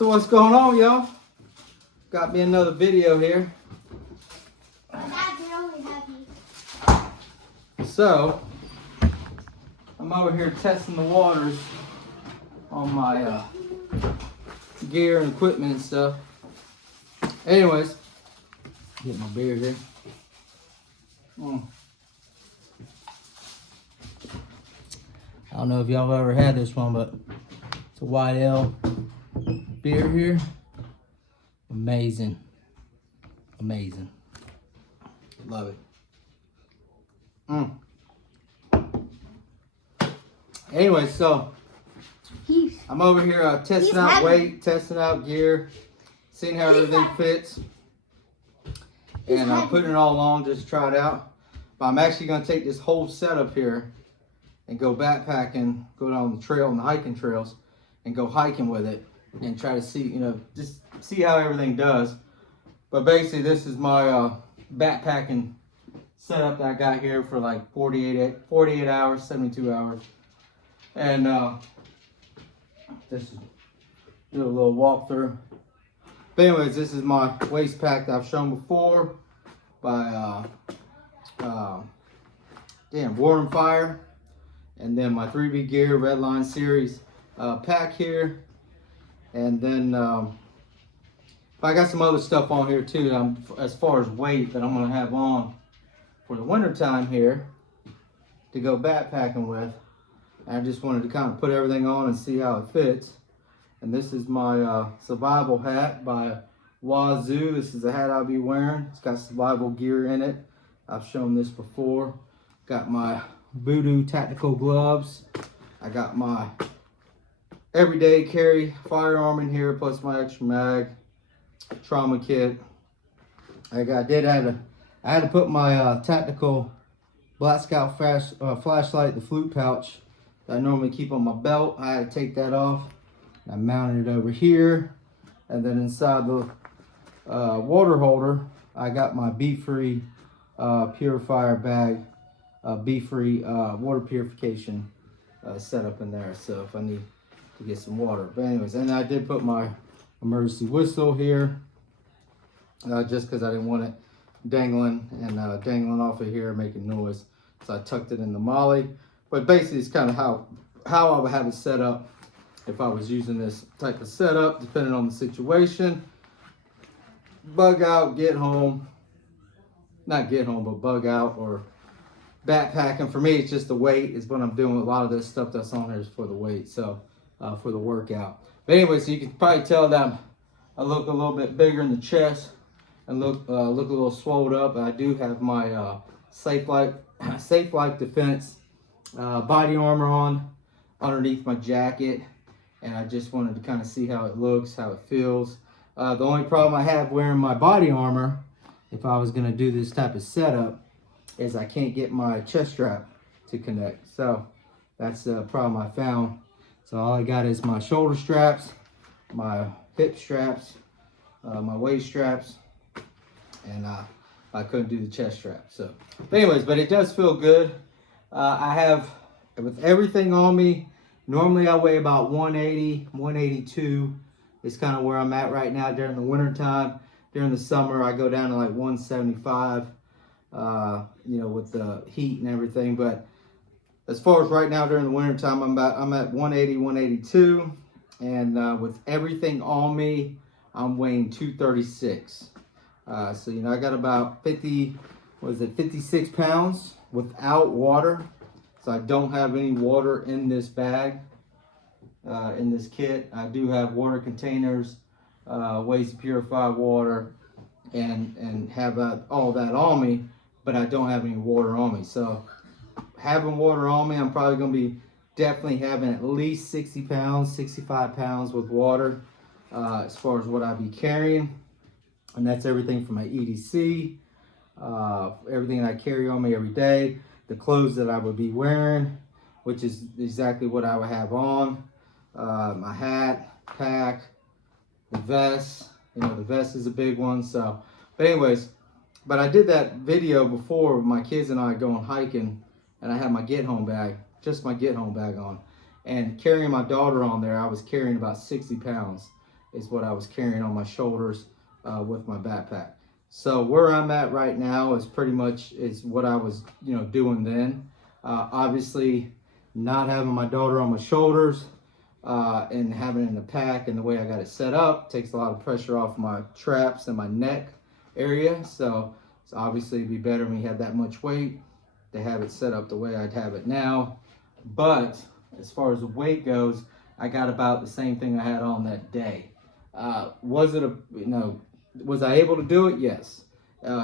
So what's going on, y'all? Got me another video here. So I'm over here testing the waters on my gear and equipment and stuff. Anyways, get my beer here. I don't know if y'all ever had this one, but it's a White Ale beer here. Amazing. Amazing. Love it. Anyway, so I'm over here testing out weight, testing out gear, seeing how everything fits, and I'm putting it all on just to try it out. But I'm actually going to take this whole setup here and go backpacking, go down the trail and the hiking trails, and go hiking with it and try to see, just see how everything does. But basically, this is my backpacking setup that I got here for like 48 hours, 72 hours. And just do a little walkthrough. But anyways, this is my waist pack that I've shown before by War and Fire. And then my 3B Gear Redline Series pack here. And then I got some other stuff on here too, as far as weight that I'm going to have on for the winter time here to go backpacking with. I just wanted to kind of put everything on and see how it fits. And this is my survival hat by Wazoo. This is the hat I'll be wearing. It's got survival gear in it. I've shown this before. Got my Voodoo tactical gloves. I got my everyday carry firearm in here, plus my extra mag, trauma kit. I had to put my tactical Black Scout flashlight, the flute pouch that I normally keep on my belt. I had to take that off. I mounted it over here, and then inside the water holder, I got my BeFree purifier bag, BeFree water purification set up in there. So if I need to get some water. But anyways, and I did put my emergency whistle here, just because I didn't want it dangling off of here making noise. So I tucked it in the molly. But basically, it's kind of how I would have it set up if I was using this type of setup, depending on the situation. Bug out, get home. Not get home, but bug out or backpacking. For me, it's just the weight is what I'm doing. A lot of this stuff that's on here is for the weight, so for the workout. But anyway, so you can probably tell that I look a little bit bigger in the chest and look a little swelled up. I do have my Safe Life Defense body armor on underneath my jacket, and I just wanted to kind of see how it looks, how it feels. The only problem I have wearing my body armor, if I was going to do this type of setup, is I can't get my chest strap to connect. So that's the problem I found. So all I got is my shoulder straps, my hip straps, my waist straps, and I couldn't do the chest strap. So anyways, but it does feel good. I have, with everything on me, normally I weigh about 180, 182 is kind of where I'm at right now during the winter time. During the summer, I go down to like 175, with the heat and everything. But as far as right now during the winter time, I'm at 180, 182. And with everything on me, I'm weighing 236. So, I got about 56 pounds without water. So I don't have any water in this bag, in this kit. I do have water containers, ways to purify water, and have all that on me, but I don't have any water on me. So having water on me, I'm probably going to be definitely having at least 60 pounds, 65 pounds with water, as far as what I'll be carrying. And that's everything from my EDC, everything I carry on me every day, the clothes that I would be wearing, which is exactly what I would have on, my hat, pack, the vest. The vest is a big one. So, but anyways, but I did that video before with my kids and I going hiking, and I had my get home bag, just my get home bag on, and carrying my daughter on there, I was carrying about 60 pounds. is what I was carrying on my shoulders with my backpack. So where I'm at right now is pretty much is what I was, doing then. Obviously, not having my daughter on my shoulders and having it in the pack and the way I got it set up takes a lot of pressure off my traps and my neck area. So it's obviously it'd be better when you have that much weight to have it set up the way I'd have it now. But as far as the weight goes, I got about the same thing I had on that day. Was I able to do it? Yes.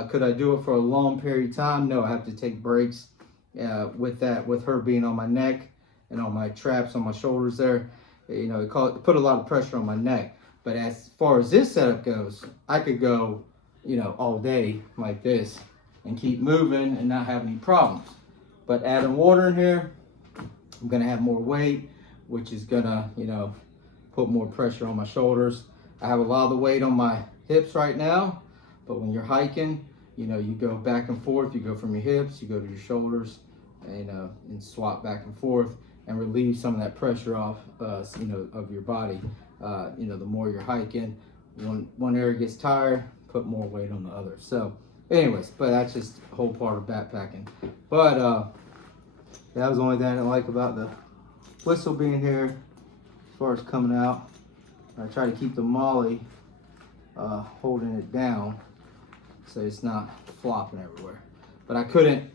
Could I do it for a long period of time? No, I have to take breaks with her being on my neck and on my traps on my shoulders there. It put a lot of pressure on my neck. But as far as this setup goes, I could go, all day like this and keep moving and not have any problems. But adding water in here, I'm gonna have more weight, which is gonna, put more pressure on my shoulders. I have a lot of the weight on my hips right now, but when you're hiking, you go back and forth. You go from your hips, you go to your shoulders, and swap back and forth and relieve some of that pressure off, of your body. The more you're hiking, one area gets tired, put more weight on the other. So anyways, but that's just a whole part of backpacking. But that was the only thing I didn't like about the whistle being here as far as coming out. I try to keep the MOLLE holding it down so it's not flopping everywhere. But I couldn't,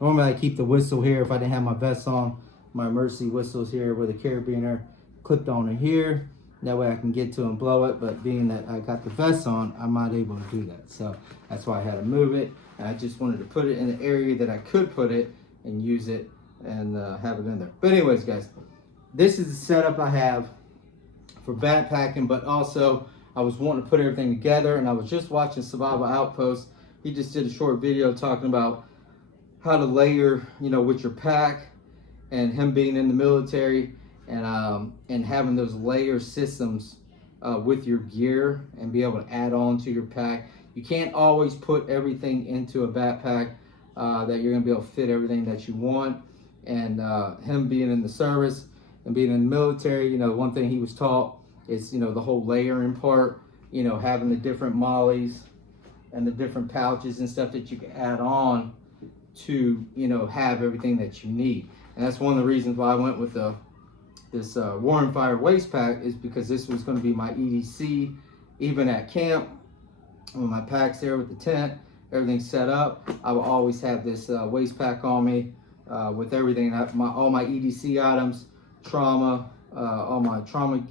normally I keep the whistle here if I didn't have my vest on. My emergency whistle's here with a carabiner clipped on in here. That way I can get to and blow it, but being that I got the vest on, I'm not able to do that. So that's why I had to move it. And I just wanted to put it in the area that I could put it and use it and have it in there. But anyways, guys, this is the setup I have for backpacking, but also I was wanting to put everything together, and I was just watching Survival Outpost. He just did a short video talking about how to layer, with your pack, and him being in the military and having those layer systems with your gear and be able to add on to your pack. You can't always put everything into a backpack that you're gonna be able to fit everything that you want. And him being in the service and being in the military, one thing he was taught is, the whole layering part, having the different mollies and the different pouches and stuff that you can add on to, have everything that you need. And that's one of the reasons why I went with this Warren Fire waist pack, is because this was going to be my EDC, even at camp. When my pack's there with the tent, everything's set up, I will always have this waist pack on me with everything, all my EDC items, trauma, all my trauma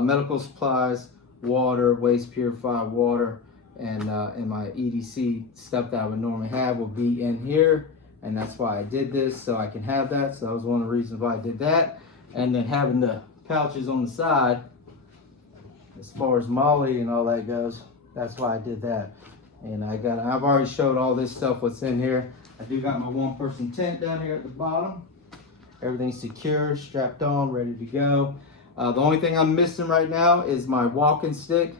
medical supplies, water, waste purified water, and my EDC stuff that I would normally have will be in here. And that's why I did this, so I can have that. So that was one of the reasons why I did that. And then having the pouches on the side, as far as MOLLE and all that goes, that's why I did that. And I've already showed all this stuff what's in here. I do got my one-person tent down here at the bottom. Everything's secure, strapped on, ready to go. The only thing I'm missing right now is my walking stick,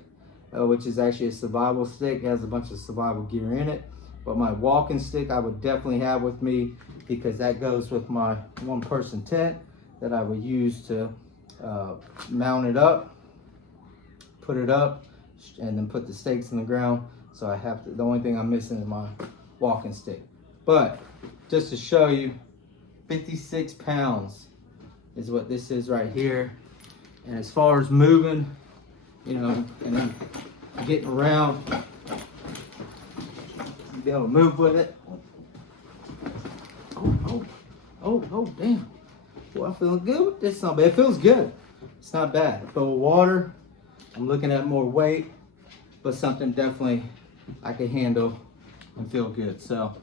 which is actually a survival stick. It has a bunch of survival gear in it. But my walking stick I would definitely have with me, because that goes with my one-person tent that I would use to mount it up, put it up, and then put the stakes in the ground. So the only thing I'm missing is my walking stick. But just to show you, 56 pounds is what this is right here. And as far as moving, and then getting around, be able to move with it. Oh, damn. Boy, I'm feeling good with this one, but it feels good. It's not bad. But with water, I'm looking at more weight, but something definitely I can handle and feel good. So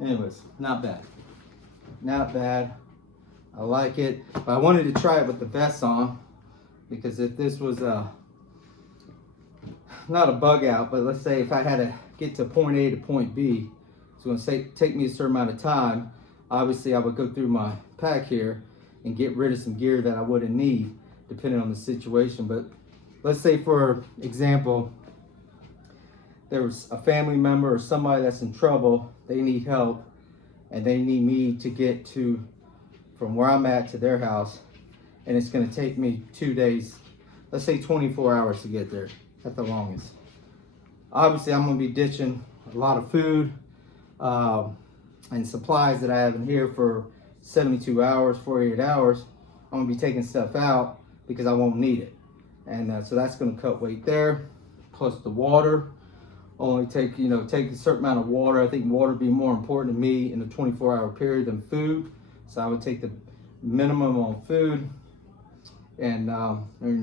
anyways, not bad. Not bad. I like it. But I wanted to try it with the vest on, because if this was not a bug out, but let's say if I had to get to point A to point B, it's going to take me a certain amount of time. Obviously, I would go through my pack here and get rid of some gear that I wouldn't need, depending on the situation. But let's say, for example, there was a family member or somebody that's in trouble, they need help, and they need me to get from where I'm at to their house, and it's going to take me 2 days. let's say 24 hours to get there at the longest. Obviously, I'm gonna be ditching a lot of food and supplies that I have in here for 72 hours, 48 hours. I'm gonna be taking stuff out because I won't need it. And so that's gonna cut weight there. Plus the water, only take a certain amount of water. I think water would be more important to me in a 24-hour period than food. So I would take the minimum on food and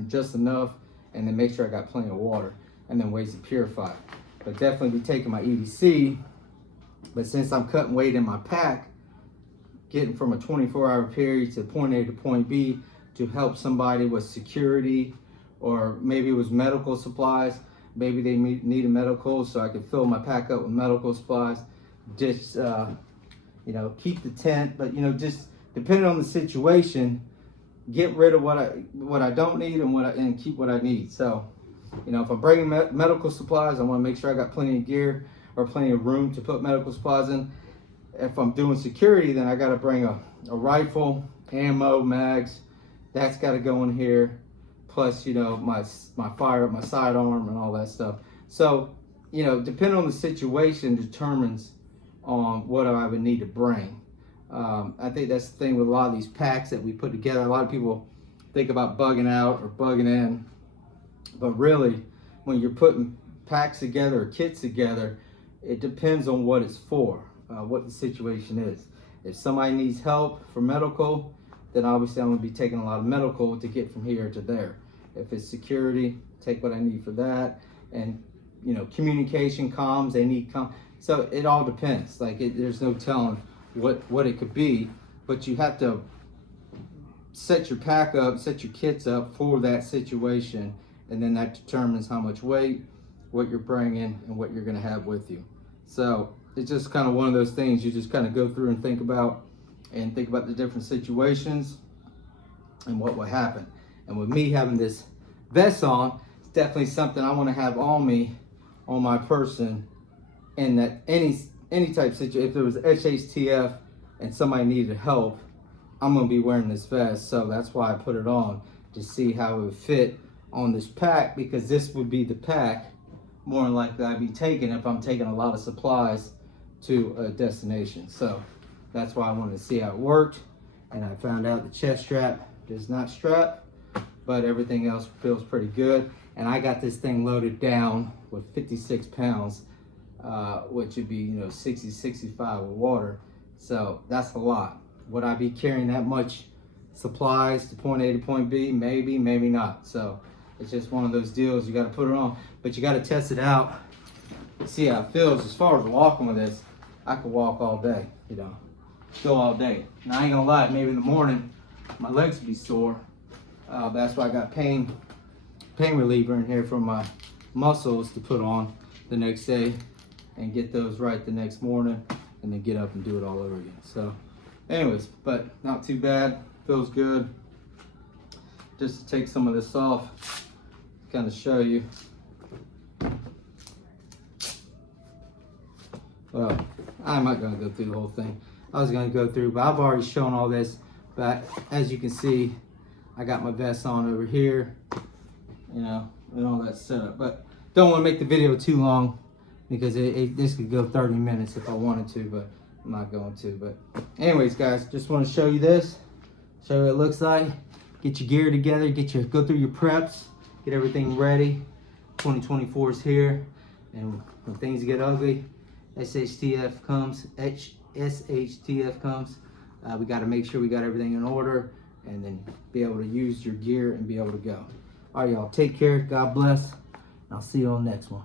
just enough, and then make sure I got plenty of water, and then ways to purify. But definitely be taking my EDC. But since I'm cutting weight in my pack, getting from a 24-hour period to point A to point B to help somebody with security, or maybe it was medical supplies. Maybe they need a medical, so I could fill my pack up with medical supplies. Just keep the tent, but just depending on the situation, get rid of what I don't need and keep what I need. So, if I'm bringing medical supplies, I want to make sure I got plenty of gear or plenty of room to put medical supplies in. If I'm doing security, then I got to bring a rifle, ammo, mags. That's got to go in here. Plus, my fire, my sidearm, and all that stuff. So, depending on the situation, determines on what I would need to bring. I think that's the thing with a lot of these packs that we put together. A lot of people think about bugging out or bugging in, but really, when you're putting packs together or kits together, it depends on what it's for, what the situation is. If somebody needs help for medical, then obviously I'm gonna be taking a lot of medical to get from here to there. If it's security, take what I need for that. And communication, comms, they need so it all depends. There's no telling what it could be, but you have to set your pack up, set your kits up for that situation, and then that determines how much weight, what you're bringing, and what you're gonna have with you. So it's just kind of one of those things you just kind of go through and think about the different situations and what will happen. And with me having this vest on, it's definitely something I want to have on me, on my person, and that any type of situation, if there was HHTF and somebody needed help, I'm going to be wearing this vest. So that's why I put it on, to see how it would fit on this pack, because this would be the pack more than likely I'd be taking if I'm taking a lot of supplies to a destination. So that's why I wanted to see how it worked. And I found out the chest strap does not strap, but everything else feels pretty good. And I got this thing loaded down with 56 pounds, which would be 60, 65 with water. So that's a lot. Would I be carrying that much supplies to point A to point B? Maybe, maybe not. So it's just one of those deals. You got to put it on, but you got to test it out, see how it feels. As far as walking with this, I could walk all day, go all day. Now I ain't gonna lie, maybe in the morning my legs would be sore. That's why I got pain reliever in here for my muscles to put on the next day and get those right the next morning, and then get up and do it all over again. So anyways, but not too bad, feels good. Just to take some of this off, kind of show you. Well, I'm not going to go through the whole thing. I was going to go through, but I've already shown all this. But as you can see, I got my vest on over here, and all that setup. But don't want to make the video too long, because this could go 30 minutes if I wanted to, but I'm not going to. But anyways, guys, just want to show you this, show you what it looks like. Get your gear together, go through your preps, get everything ready. 2024 is here, and when things get ugly, SHTF comes. We got to make sure we got everything in order, and then be able to use your gear and be able to go. All right, y'all, take care. God bless. I'll see you on the next one.